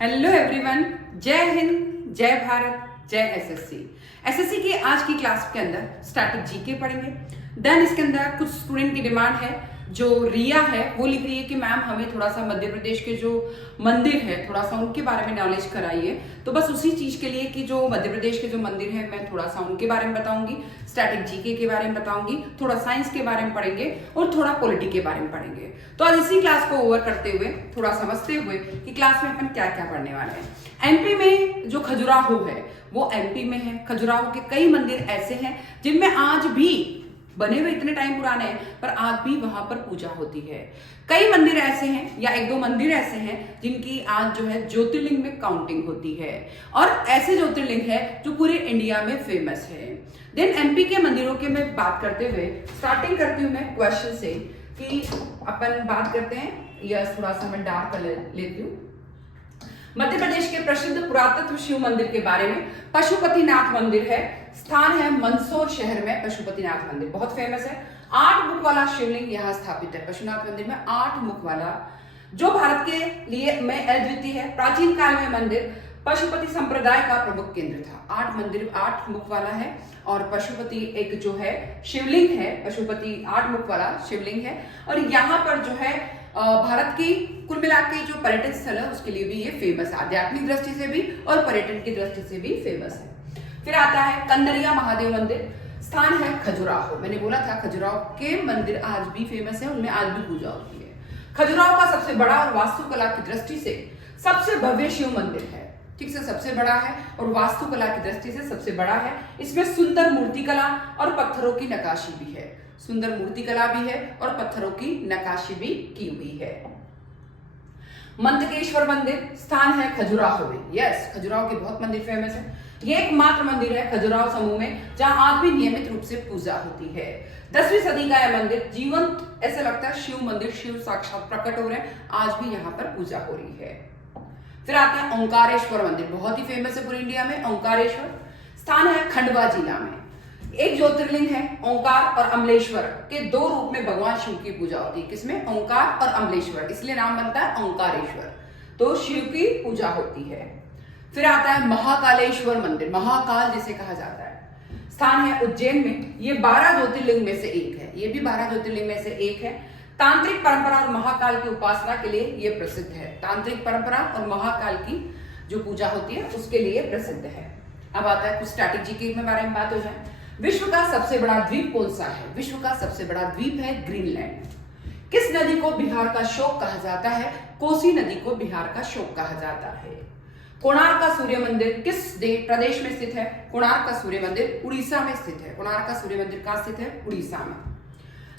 Hello everyone, जय हिंद, जय भारत, जय एसएससी की आज की क्लास के अंदर स्टैटिक जीके पढ़ेंगे। देन इसके अंदर कुछ स्टूडेंट की डिमांड है, जो रिया है वो लिख रही है कि मैम हमें थोड़ा सा मध्य प्रदेश के जो मंदिर है थोड़ा सा उनके बारे में नॉलेज कराइए। तो बस उसी चीज के लिए कि जो मध्य प्रदेश के जो मंदिर है मैं थोड़ा सा उनके बारे में बताऊंगी, स्टैटिक जीके के बारे में बताऊंगी, थोड़ा साइंस के बारे में पढ़ेंगे और थोड़ा पॉलिटी के बारे में पढ़ेंगे। तो आज इसी क्लास को ओवर करते हुए थोड़ा समझते हुए कि क्लास में अपन क्या क्या पढ़ने वाले हैं। एमपी में जो खजुराहो है वो एमपी में है। खजुराहो के कई मंदिर ऐसे हैं जिनमें आज भी बने हुए इतने टाइम पुराने हैं पर आज भी वहां पर पूजा होती है। कई मंदिर ऐसे हैं या एक दो मंदिर ऐसे हैं जिनकी आज जो है ज्योतिर्लिंग में काउंटिंग होती है और ऐसे ज्योतिर्लिंग है जो पूरे इंडिया में फेमस है। देन एमपी के मंदिरों के मैं बात करते हुए स्टार्टिंग करती हूँ मैं क्वेश्चन से कि अपन बात करते हैं, यस थोड़ा सा मैं डार्क कलर लेती हूँ। मध्य प्रदेश के प्रसिद्ध पुरातत्व शिव मंदिर के बारे में पशुपतिनाथ मंदिर है, स्थान है मंदसौर शहर में। पशुपतिनाथ मंदिर बहुत फेमस है। 8 मुख वाला शिवलिंग यहाँ स्थापित है। पशुपतिनाथ मंदिर में 8 मुख वाला, जो भारत के लिए में अद्वितीय है। प्राचीन काल में मंदिर पशुपति संप्रदाय का प्रमुख केंद्र था। 8 मुख वाला है और पशुपति एक जो है शिवलिंग है, पशुपति 8 मुख वाला शिवलिंग है। और यहाँ पर जो है भारत की कुल मिला के जो पर्यटन स्थल है उसके लिए भी ये फेमस है, आध्यात्मिक दृष्टि से भी और पर्यटन की दृष्टि से भी फेमस है। फिर आता है कंदरिया महादेव मंदिर, स्थान है खजुराहो। मैंने बोला था खजुराहो के मंदिर आज भी फेमस है, उनमें आज भी पूजा होती है। खजुराहो का सबसे बड़ा और वास्तुकला की दृष्टि से सबसे भव्य शिव मंदिर है। ठीक से सबसे बड़ा है और वास्तुकला की दृष्टि से सबसे बड़ा है। इसमें सुंदर मूर्तिकला और पत्थरों की नक्काशी भी है। सुंदर मूर्तिकला भी है और पत्थरों की नक्काशी भी की हुई है। मंतकेश्वर मंदिर, स्थान है खजुराहो में। यस, खजुराहो के बहुत मंदिर फेमस है। ये एकमात्र मंदिर है खजुराहो समूह में जहां आज भी नियमित रूप से पूजा होती है। 10वीं सदी का यह मंदिर जीवंत, ऐसा लगता है शिव मंदिर, शिव साक्षात प्रकट हो रहे हैं, आज भी यहाँ पर पूजा हो रही है। फिर आते हैं ओंकारेश्वर मंदिर, बहुत ही फेमस है पूरे इंडिया में। ओंकारेश्वर स्थान है खंडवा जिला में। एक ज्योतिर्लिंग है ओंकार और अमलेश्वर के दो रूप में भगवान शिव की पूजा होती है। किसमें? ओंकार और अमलेश्वर, इसलिए नाम बनता है ओंकारेश्वर। तो शिव की पूजा होती है। फिर आता है महाकालेश्वर मंदिर, महाकाल जिसे कहा जाता है, स्थान है उज्जैन में। ये 12 ज्योतिर्लिंग में से एक है। ये भी 12 ज्योतिर्लिंग में से एक है। तांत्रिक परंपरा और महाकाल की उपासना के लिए यह प्रसिद्ध है। तांत्रिक परंपरा और महाकाल की जो पूजा होती है उसके लिए प्रसिद्ध है। अब आता है कुछ स्टैटिक जीके के बारे में बात हो जाए। विश्व का सबसे बड़ा द्वीप कौन सा है? विश्व का सबसे बड़ा द्वीप है ग्रीनलैंड। किस नदी को बिहार का शोक कहा जाता है? कोसी नदी को बिहार का शोक कहा जाता है। कोणार्क का सूर्य मंदिर किस प्रदेश में स्थित है? कोणार्क का सूर्य मंदिर उड़ीसा में स्थित है। कोणार्क का सूर्य मंदिर कहां स्थित है? उड़ीसा में।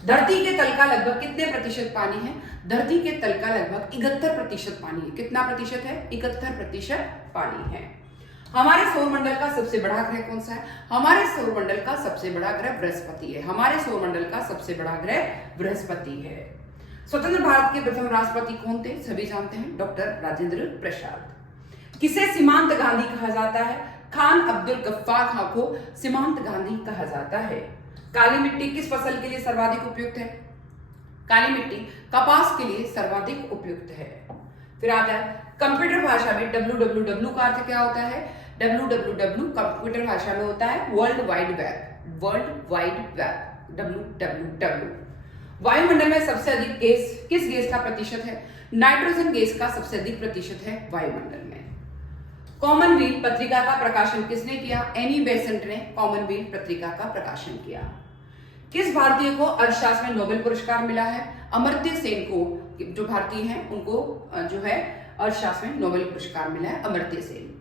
धरती के तल का लगभग कितने प्रतिशत पानी है? धरती के तल का लगभग 71% पानी है। कितना प्रतिशत है? 71% पानी है। हमारे सौरमंडल का सबसे बड़ा ग्रह कौन सा है? हमारे सौरमंडल का सबसे बड़ा ग्रह बृहस्पति है। हमारे सौरमंडल का सबसे बड़ा ग्रह बृहस्पति है। स्वतंत्र भारत के प्रथम राष्ट्रपति कौन थे? सभी जानते हैं, डॉक्टर राजेंद्र प्रसाद। किसे सीमांत गांधी कहा जाता है? खान अब्दुल गफ्फार खां को सीमांत गांधी कहा जाता है। काली मिट्टी किस फसल के लिए सर्वाधिक उपयुक्त है? काली मिट्टी कपास के लिए सर्वाधिक उपयुक्त है। फिर आता है कंप्यूटर भाषा में www का अर्थ क्या होता है? www कंप्यूटर भाषा में होता है world wide web. World wide web www। वायुमंडल में सबसे अधिक गैस किस गैस का प्रतिशत है? नाइट्रोजन गैस का सबसे अधिक प्रतिशत है वायुमंडल में। कॉमनवेल्थ पत्रिका का प्रकाशन किसने किया? एनी बेसेंट ने कॉमनवेल्थ पत्रिका का प्रकाशन किया। किस भारतीय को अर्थशास्त्र में नोबेल पुरस्कार मिला है? अमर्त्य सेन को, जो भारतीय हैं उनको जो है अर्थशास्त्र में नोबेल पुरस्कार मिला है, अमर्त्य सेन।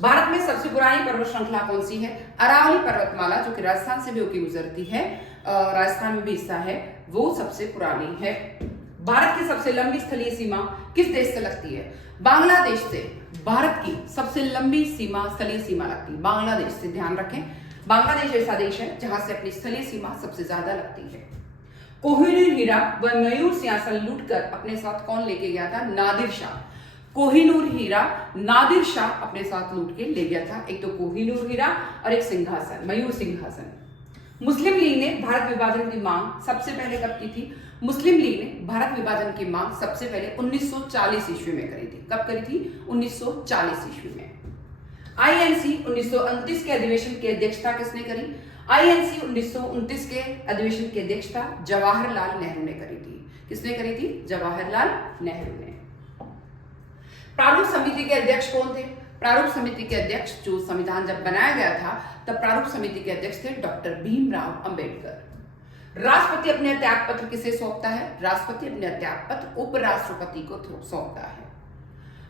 भारत में सबसे पुरानी पर्वत श्रृंखला कौन सी है? अरावली पर्वतमाला, जो कि राजस्थान से भी होकर गुजरती है, राजस्थान में भी हिस्सा है, वो सबसे पुरानी है। भारत की सबसे लंबी स्थलीय सीमा किस देश से लगती है? बांग्लादेश से। भारत की सबसे लंबी सीमा, स्थलीय सीमा लगती है बांग्लादेश से। ध्यान रखें, बांग्लादेश ऐसा देश है जहां से अपनी स्थलीय सीमा सबसे ज्यादा लगती है। कोहिनूर हीरा व मयूर सिंहासन लूटकर अपने साथ कौन लेके गया था? नादिर शाह। कोहिनूर हीरा नादिर शाह अपने साथ लूट के ले गया था। एक तो कोहिनूर हीरा और एक सिंहासन, मयूर सिंहासन। मुस्लिम लीग ने भारत विभाजन की मांग सबसे पहले कब की थी? मुस्लिम लीग ने भारत विभाजन की मांग सबसे पहले 1940 ईस्वी में करी थी। कब करी थी? 1940 ईस्वी में। आईएनसी 1929 के अधिवेशन की अध्यक्षता किसने करी? आईएनसी 1929 के अधिवेशन की अध्यक्षता जवाहरलाल नेहरू ने करी थी। किसने करी थी? जवाहरलाल नेहरू ने। प्रारूप समिति के अध्यक्ष कौन थे? प्रारूप समिति के अध्यक्ष, जो संविधान जब बनाया गया था तब प्रारूप समिति के अध्यक्ष थे डॉक्टर भीमराव अंबेडकर। राष्ट्रपति अपने त्याग पत्र किसे सौंपता है? राष्ट्रपति अपने त्याग पत्र उपराष्ट्रपति को सौंपता है।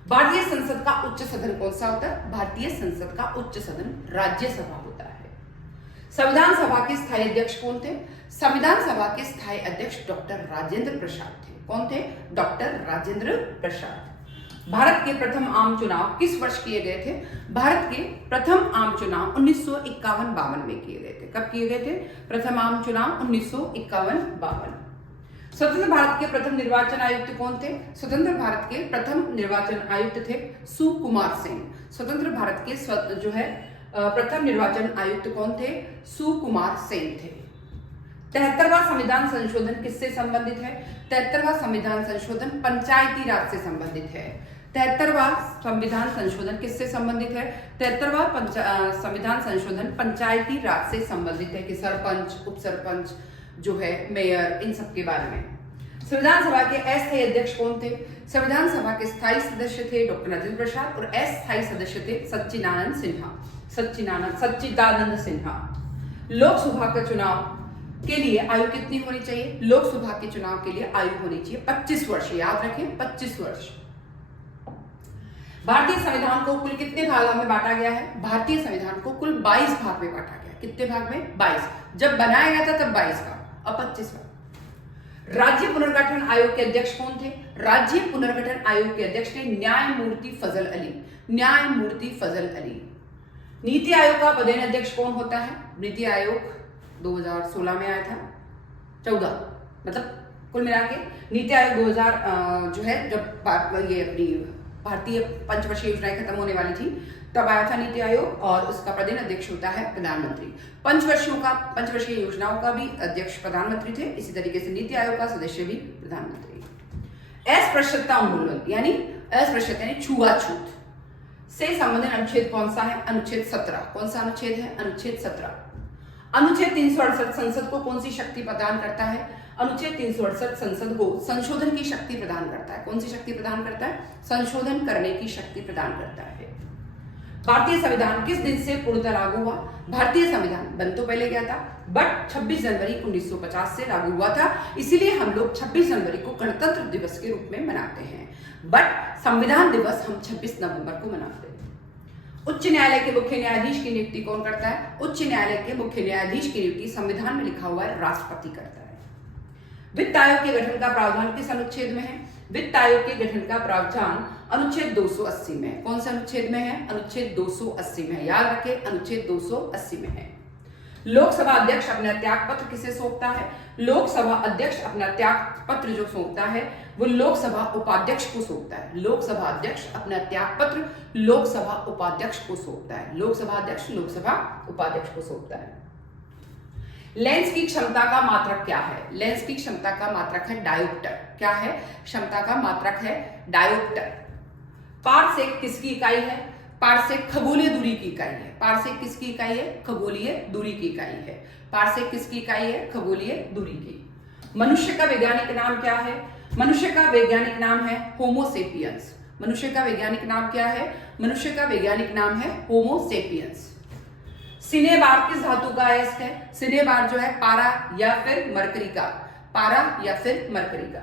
भारतीय संसद का उच्च सदन कौन सा होता है? भारतीय संसद का उच्च सदन राज्यसभा होता है। संविधान सभा के स्थायी अध्यक्ष कौन थे? संविधान सभा के स्थायी अध्यक्ष डॉक्टर राजेंद्र प्रसाद थे। कौन थे? डॉक्टर राजेंद्र प्रसाद। भारत के प्रथम आम चुनाव किस वर्ष किए गए थे? भारत के प्रथम आम चुनाव 1951-52 में किए गए थे। कब किए गए थे? प्रथम आम चुनाव 1951-52। स्वतंत्र भारत के प्रथम निर्वाचन आयुक्त कौन थे? स्वतंत्र भारत के प्रथम निर्वाचन आयुक्त थे सुकुमार सेन। स्वतंत्र भारत के प्रथम निर्वाचन आयुक्त कौन थे? सुकुमार सेन थे। 73वां संविधान संशोधन किससे संबंधित है? 73वां संविधान संशोधन पंचायती राज से संबंधित है। 73वां संविधान संशोधन किससे संबंधित है? 73वां संविधान संशोधन पंचायती राज से संबंधित है कि सरपंच, उप सरपंच जो है, मेयर, इन सब के बारे में। संविधान सभा के अस्थायी अध्यक्ष कौन थे? संविधान सभा के स्थायी सदस्य थे डॉक्टर राजेंद्र प्रसाद और अस्थायी सदस्य थे सच्चिदानंद सिन्हा। लोकसभा का चुनाव के लिए आयु कितनी होनी चाहिए? लोकसभा के चुनाव के लिए आयु होनी चाहिए 25 वर्ष। याद रखें, 25 वर्ष। भारतीय संविधान को कुल कितने भागों में बांटा गया है? भारतीय संविधान को कुल 22 भाग में बांटा गया। कितने भाग में? 22। जब बनाया गया था तब 22 भाग, अब 25 भाग। राज्य पुनर्गठन आयोग के अध्यक्ष कौन थे? राज्य पुनर्गठन आयोग के अध्यक्ष थे न्यायमूर्ति फजल अली। न्यायमूर्ति फजल अली। नीति आयोग का पदेन अध्यक्ष कौन होता है? नीति आयोग 2016 में आया था, 14 मतलब कुल मिला के नीति आयोग 2000 जब ये अपनी भारतीय पंचवर्षीय योजनाएं खत्म होने वाली थी तब आया था नीति आयोग, और उसका प्रधान अध्यक्ष होता है प्रधानमंत्री। पंचवर्षीय योजनाओं का भी अध्यक्ष प्रधानमंत्री थे। इसी तरीके से नीति आयोग का सदस्य भी प्रधानमंत्री। अस्पृश्यता उन्मूलन यानी अस्पृश्यता यानी छुआछूत से संबंधित अनुच्छेद कौन सा है? अनुच्छेद 17। कौन सा अनुच्छेद है? अनुच्छेद 17। अनुच्छेद 368 संसद को कौन सी शक्ति प्रदान करता है? अनुच्छेद 368 संसद को संशोधन की शक्ति प्रदान करता है। कौन सी शक्ति प्रदान करता है? संशोधन करने की शक्ति प्रदान करता है। भारतीय संविधान किस दिन से पूर्णतः लागू हुआ? भारतीय संविधान बन तो पहले गया था बट 26 जनवरी 1950 से लागू हुआ था, इसीलिए हम लोग 26 जनवरी को गणतंत्र दिवस के रूप में मनाते हैं। बट संविधान दिवस हम 26 नवंबर को मनाते हैं। उच्च न्यायालय के मुख्य न्यायाधीश की नियुक्ति कौन करता है? उच्च न्यायालय के मुख्य न्यायाधीश की नियुक्ति संविधान में लिखा हुआ है राष्ट्रपति करता है। वित्त आयोग के गठन का प्रावधान किस अनुच्छेद में है? वित्त आयोग के गठन का प्रावधान अनुच्छेद 280 में है। कौन सा अनुच्छेद में है? अनुच्छेद 280 में है। याद रखें, अनुच्छेद 280 में है। लोकसभा अध्यक्ष अपना त्याग पत्र किसे सौंपता है? लोकसभा अध्यक्ष अपना त्याग पत्र जो सौंपता है वो लोकसभा उपाध्यक्ष को सौंपता है। लोकसभा अध्यक्ष अपना त्याग पत्र लोकसभा उपाध्यक्ष को सौंपता है। लोकसभा अध्यक्ष लोकसभा उपाध्यक्ष को सौंपता है। लेंस की क्षमता का मात्रक क्या है? लेंस की क्षमता का मात्रक है डायोप्टर। क्या है? क्षमता का मात्रक है डायोप्टर। पारसेक किसकी इकाई है? पारसेक खगोलीय दूरी की इकाई है। पारसेक किसकी इकाई है? खगोलीय दूरी की इकाई है। पारसेक किसकी इकाई है? खगोलीय दूरी की। मनुष्य का वैज्ञानिक नाम क्या है? मनुष्य का वैज्ञानिक नाम है होमो सेपियंस। मनुष्य का वैज्ञानिक नाम क्या है? मनुष्य का वैज्ञानिक नाम है होमो सेपियंस। सिनेबार किस धातु का अयस्क है? सिनेबार जो है पारा या फिर मरकरी का। पारा या फिर मरकरी का।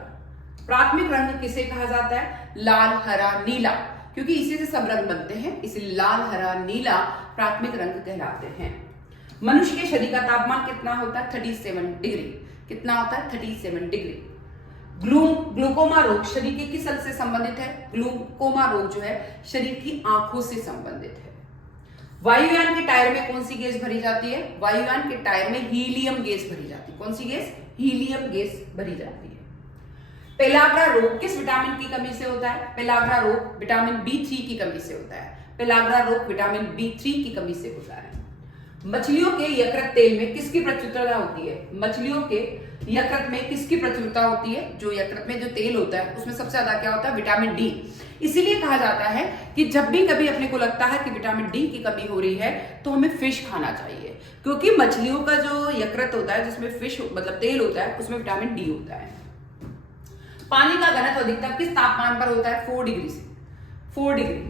प्राथमिक रंग किसे कहा जाता है? लाल, हरा, नीला, क्योंकि इसी से सब रंग बनते हैं, इसलिए लाल, हरा, नीला प्राथमिक रंग कहलाते हैं। मनुष्य के शरीर का तापमान कितना होता है? 37 डिग्री। कितना होता है? 37 डिग्री। ग्लूकोमा रोग शरीर के किस अंग से संबंधित है? ग्लूकोमा रोग जो है शरीर की आंखों से संबंधित है। वायुयान के टायर में कौन सी गैस भरी जाती है? वायुयान के टायर में हीलियम गैस भरी जाती है। कौन सी गैस? हीलियम गैस भरी जाती है। पेलाग्रा रोग किस विटामिन की कमी से होता है? पेलाग्रा रोग विटामिन B3 की कमी से होता है। पेलाग्रा रोग विटामिन B3 की कमी से होता है। मछलियों के यकृत तेल में किसकी प्रचुरता होती है? मछलियों के यकृत में किसकी प्रचुरता होती है? जो यकृत में जो तेल होता है उसमें सबसे ज्यादा क्या होता है? Vitamin D. इसीलिए कहा जाता है कि जब भी कभी अपने को लगता है कि विटामिन डी की कमी हो रही है तो हमें फिश खाना चाहिए, क्योंकि मछलियों का जो यकृत होता है जिसमें फिश मतलब तेल होता है उसमें विटामिन डी होता है। पानी का घनत्व अधिकतम किस तापमान पर होता है? 4 डिग्री से 4 डिग्री।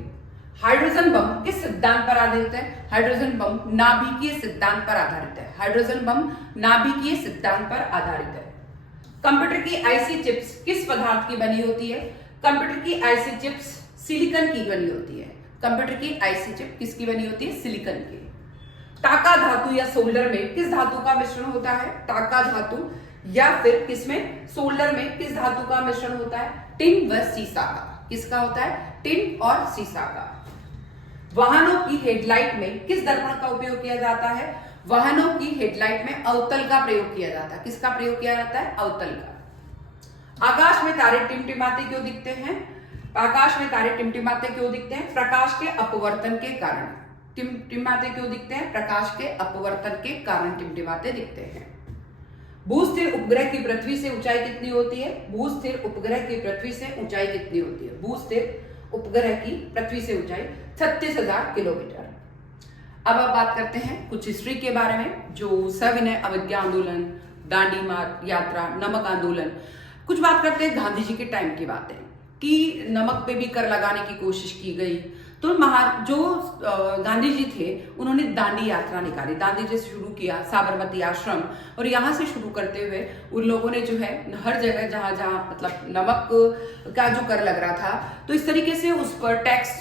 हाइड्रोजन बम किस सिद्धांत पर आधारित है? हाइड्रोजन बम नाभिकीय सिद्धांत पर आधारित है। हाइड्रोजन बम नाभिकीय सिद्धांत पर आधारित है। कंप्यूटर की आईसी चिप्स किस पदार्थ की बनी होती है? कंप्यूटर की आईसी चिप्स सिलिकॉन की बनी होती है। कंप्यूटर की आईसी चिप किसकी बनी होती है? सिलिकॉन की। टाका धातु या सोल्डर में किस धातु का मिश्रण होता है? टाका धातु या फिर किसमें? सोल्डर में किस धातु का मिश्रण होता है? टिन व सीसा का। किसका होता है? टिन और सीसा का। वाहनों की हेडलाइट में किस दर्पण का उपयोग किया जाता है? वाहनों की हेडलाइट में अवतल का प्रयोग किया जाता है। किसका प्रयोग किया जाता है? अवतल का। आकाश में तारे टिमटिमाते क्यों दिखते हैं? आकाश में तारे टिमटिमाते क्यों दिखते हैं? प्रकाश के अपवर्तन के कारण। टिमटिमाते क्यों दिखते हैं? प्रकाश के अपवर्तन के कारण टिमटिमाते दिखते हैं। भूस्थिर उपग्रह की पृथ्वी से ऊंचाई कितनी होती है? भूस्थिर उपग्रह की पृथ्वी से ऊंचाई कितनी होती है? भूस्थिर उपग्रह की पृथ्वी से ऊंचाई 36,000 किलोमीटर। अब बात करते हैं कुछ हिस्ट्री के बारे में, जो सविनय अवज्ञा आंदोलन, दांडी मार्च यात्रा, नमक आंदोलन। कुछ बात करते हैं गांधी जी के टाइम की बातें कि नमक पे भी कर लगाने की कोशिश की गई। तो जो गांधी जी थे उन्होंने दांडी यात्रा निकाली। दांडी जी से शुरू किया साबरमती आश्रम, और यहाँ से शुरू करते हुए उन लोगों ने जो है हर जगह जहाँ जहाँ मतलब नमक का जो कर लग रहा था तो इस तरीके से उस पर टैक्स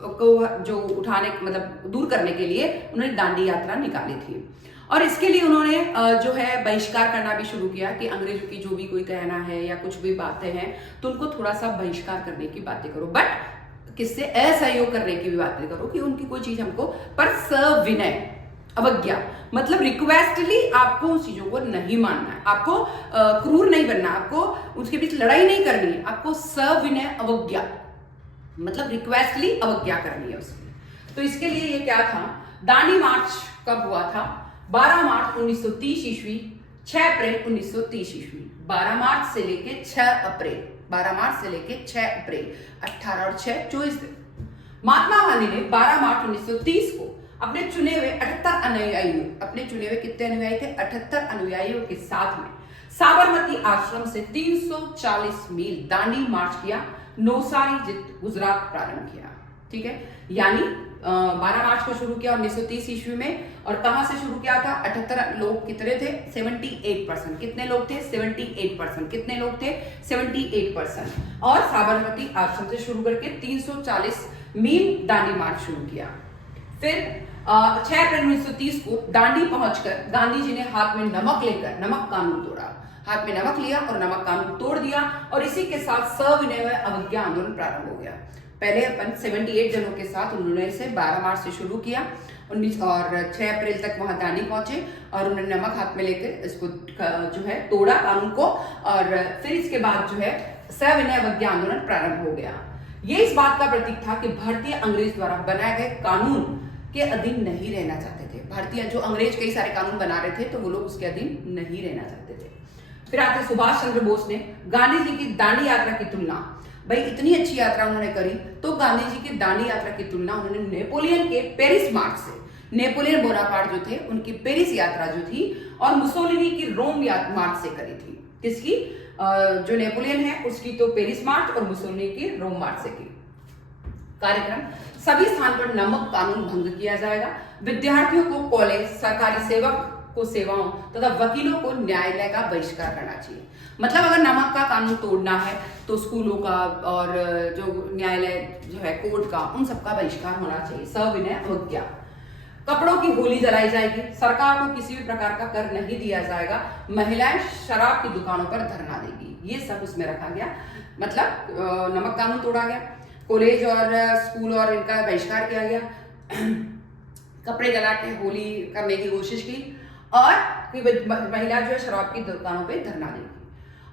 को जो उठाने मतलब दूर करने के लिए उन्होंने दांडी यात्रा निकाली थी। और इसके लिए उन्होंने जो है बहिष्कार करना भी शुरू किया कि अंग्रेजों की जो भी कोई कहना है या कुछ भी बातें हैं तो उनको थोड़ा सा बहिष्कार करने की बातें करो, बट किससे? असहयोग करने की भी बातें करो कि उनकी कोई चीज हमको, पर सविनय अवज्ञा मतलब रिक्वेस्टली आपको उन चीजों को नहीं मानना है, आपको क्रूर नहीं बनना, आपको उसके बीच लड़ाई नहीं करनी है, आपको सविनय अवज्ञा मतलब रिक्वेस्टली अवज्ञा करनी है उसकी। तो इसके लिए ये क्या था? दांडी मार्च कब हुआ था? 12 मार्च 1930 ईस्वी, 6 अप्रैल 1930 ईस्वी। 12 मार्च से लेके 6 अप्रैल, 12 मार्च से लेके 6 अप्रैल, 18 और 6 24 दिन। महात्मा गांधी ने 12 मार्च 1930 को अपने चुने हुए 78 अनुयायियों, अपने चुने हुए कितने अनुयायी थे? 78 अनुयायियों के साथ में साबरमती आश्रम से 340 मील दांडी मार्च किया, नौसारी गुजरात प्रारंभ किया। ठीक है, यानी 12 मार्च को शुरू किया 1930 ईस्वी में, और कहां से शुरू किया था? 78 लोग कितने थे? 78%। कितने लोग थे? 78%। कितने लोग थे? 78%। और साबरमती आश्रम से शुरू करके 340 मील दांडी मार्च शुरू किया। फिर 6 अप्रैल 1930 को दांडी पहुंचकर गांधी जी ने हाथ में नमक लेकर नमक कानून तोड़ा। हाथ में नमक लिया और नमक कानून तोड़ दिया, और इसी के साथ सविनय अवज्ञा आंदोलन प्रारंभ हो गया। पहले अपन 78 जनों के साथ उन्होंने इसे 12 मार्च से शुरू किया और 6 अप्रैल तक वहां दांडी पहुंचे, और उन्होंने नमक हाथ में लेकर इसको जो है तोड़ा कानून को, और फिर इसके बाद जो है सविनय अवज्ञा आंदोलन प्रारंभ हो गया। ये इस बात का प्रतीक था कि भारतीय अंग्रेज द्वारा बनाए गए कानून के अधीन नहीं रहना चाहते थे। भारतीय जो अंग्रेज कई सारे कानून बना रहे थे तो वो लोग उसके अधीन नहीं रहना चाहते थे। फिर आते सुभाष चंद्र बोस ने गांधी जी की दांडी यात्रा की तुलना, भाई इतनी अच्छी यात्रा उन्होंने करी, तो गांधी जी की दांडी यात्रा की तुलना उन्होंने नेपोलियन के पेरिस मार्च से, नेपोलियन बोनापार्ट जो थे उनकी पेरिस यात्रा जो थी, और मुसोलिनी की रोम मार्च से करी थी। किसकी? जो नेपोलियन है उसकी तो पेरिस मार्च और मुसोलिनी की रोम मार्च से की। कार्यक्रम, सभी स्थान पर नमक कानून भंग किया जाएगा। विद्यार्थियों को कॉलेज, सरकारी सेवक को सेवाओं तथा वकीलों को न्यायालय का बहिष्कार करना चाहिए। मतलब अगर नमक का कानून तोड़ना है तो स्कूलों का और जो न्यायालय जो है कोर्ट का, उन सबका बहिष्कार होना चाहिए। सविनय अवज्ञा। कपड़ों की होली जलाई जाएगी। सरकार को किसी भी प्रकार का कर नहीं दिया जाएगा। महिलाएं शराब की दुकानों पर धरना देगी। ये सब उसमें रखा गया। मतलब नमक कानून तोड़ा गया, कॉलेज और स्कूल और इनका बहिष्कार किया गया, कपड़े जला के होली करने की कोशिश की, और महिला जो है शराब की दुकानों पे धरना देगी।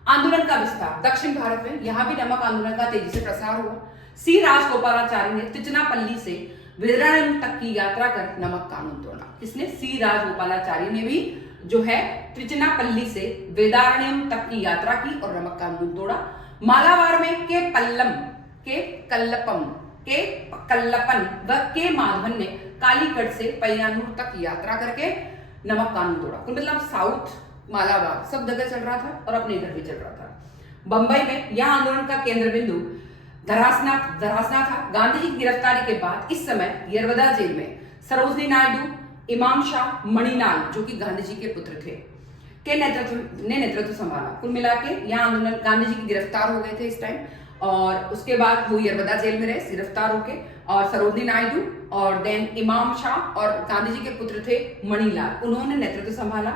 आंदोलन का विस्तार दक्षिण भारत में, यहाँ भी नमक आंदोलन का तेजी से प्रसार हुआ। सी राजगोपालाचारी ने तिरुचिरापल्ली से वेदारण्यम तक की यात्रा कर नमक कानून तोड़ा। किसने? सी राजगोपालाचारी ने भी जो है त्रिचनापल्ली से वेदारण्यम तक की यात्रा की और नमक कानून तोड़ा। मालाबार में के पल्लम, के कल्लपम, के कल्लपन व के माधवन ने कालीकट से पय्यानूर तक यात्रा करके नमक कानून तोड़ा। कुल मतलब साउथ, मालाबार सब जगह चल रहा था और अपने इधर भी चल रहा था। बंबई में यह आंदोलन का केंद्र बिंदु धरासना था। गांधी जी की गिरफ्तारी के बाद इस समय यरवदा जेल में सरोजनी नायडू, इमाम शाह, मणिलाल जो कि गांधी जी के पुत्र थे के नेतृत्व संभाला। कुल मिला के यह आंदोलन, गांधी जी की गिरफ्तार हो गए थे इस टाइम, और उसके बाद वो यरवदा जेल में रहे गिरफ्तार होके, और सरोजनी नायडू और देन इमाम शाह और गांधी जी के पुत्र थे मणिलाल, उन्होंने नेतृत्व संभाला।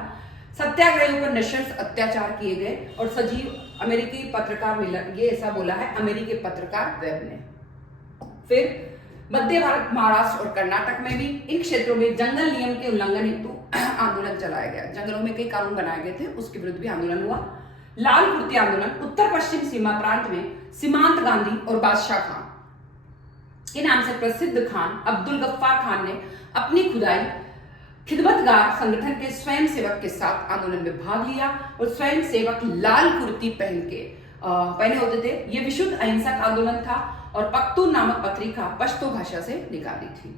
सत्याग्रहियों पर नृशंस अत्याचार किए गए और सजीव अमेरिकी पत्रकार मिलर, ये ऐसा बोला है अमेरिकी पत्रकार वेब ने। फिर मध्य भारत, महाराष्ट्र और कर्नाटक में भी इन क्षेत्रों में जंगल नियम के उल्लंघन हेतु आंदोलन चलाया गया। जंगलों में कई कानून बनाए गए थे, उसके विरुद्ध भी आंदोलन हुआ। लाल कुर्ती आंदोलन उत्तर पश्चिम सीमा प्रांत में सीमांत गांधी और बादशाह खान के नाम से प्रसिद्ध खान अब्दुल गफ्फार खान ने अपनी खुदाई खिदमतगार संगठन के स्वयं सेवक के साथ आंदोलन में भाग लिया और स्वयं सेवक लाल कुर्ती पहने होते थे। यह विशुद्ध अहिंसक आंदोलन था और पख्तून नामक पत्रिका पश्तो भाषा से निकाली थी।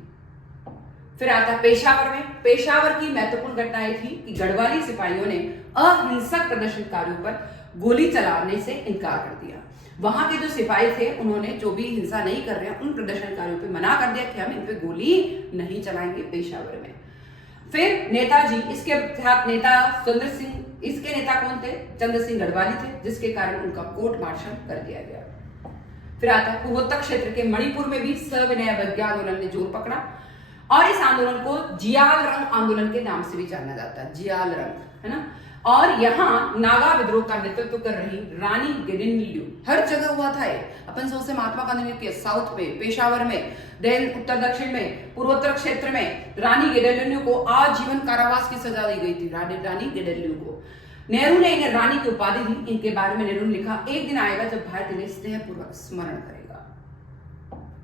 फिर आता पेशावर में। पेशावर की महत्वपूर्ण घटना यह थी कि गढ़वाली सिपाहियों ने अहिंसक प्रदर्शनकारियों पर गोली चलाने से इनकार कर दिया। वहां के जो सिपाही थे उन्होंने जो भी हिंसा नहीं कर रहे हैं उन प्रदर्शनकारियों पे मना कर दिया कि हम इन पे गोली नहीं चलाएंगे पेशावर में। फिर नेताजी, इसके साथ नेता चंद्र सिंह, इसके नेता कौन थे? चंद्र सिंह गढ़वाली थे, जिसके कारण उनका कोर्ट मार्शल कर दिया गया। फिर आता है पूर्वोत्तर क्षेत्र के मणिपुर में भी सविनय अवज्ञा आंदोलन ने जोर पकड़ा और इस आंदोलन को जियाल रंग आंदोलन के नाम से भी जाना जाता है, जियाल रंग, है ना। और यहाँ नागा विद्रोह का नेतृत्व कर रही रानी गेडिनल्यू, हर जगह हुआ था ये। अपन सोचते महात्मा गांधी ने किया साउथ में, पेशावर में, देन उत्तर दक्षिण में, पूर्वोत्तर क्षेत्र में रानी गेडिनल्यू को आजीवन कारावास की सजा दी गई थी। रानी गेडिनल्यू को नेहरू ने इन्हें रानी की उपाधि दी। इनके बारे में नेहरू ने लिखा, एक दिन आएगा जब भारत इन्हें स्नेहपूर्वक स्मरण करेगा।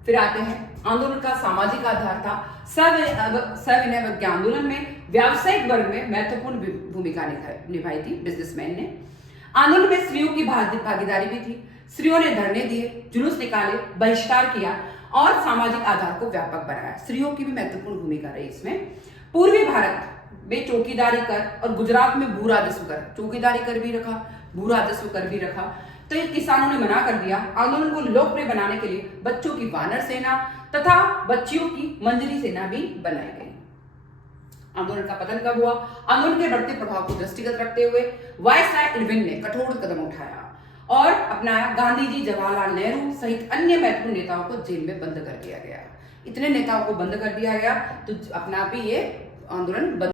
फिर आते हैं आंदोलन का सामाजिक आधार था। सविनय अवज्ञा आंदोलन में व्यावसायिक वर्ग में महत्वपूर्ण भूमिका निभाई थी बिजनेसमैन ने। आंदोलन में स्त्रियों की भागीदारी भी थी। स्त्रियों ने धरने दिए, जुलूस निकाले, बहिष्कार किया और सामाजिक आधार को व्यापक बनाया। स्त्रियों की भी महत्वपूर्ण भूमिका रही इसमें। पूर्वी भारत में चौकीदारी कर और गुजरात में भू राजस्व कर, चौकीदारी कर भी रखा, भू राजस्व कर भी रखा। तो ये किसानों ने मना कर दिया। आंदोलन को लोकप्रिय बनाने के लिए बच्चों की वानर सेना तथा बच्चियों की मंजरी सेना भी बनाई गई। आंदोलन का पतन कब हुआ? आंदोलन के बढ़ते प्रभाव को दृष्टिगत रखते हुए वायसराय इरविन ने कठोर कदम उठाया और अपनाया। गांधी जी, जवाहरलाल नेहरू सहित अन्य महत्वपूर्ण नेताओं को जेल में बंद कर दिया गया। इतने नेताओं को बंद कर दिया गया तो अपना भी ये आंदोलन बंद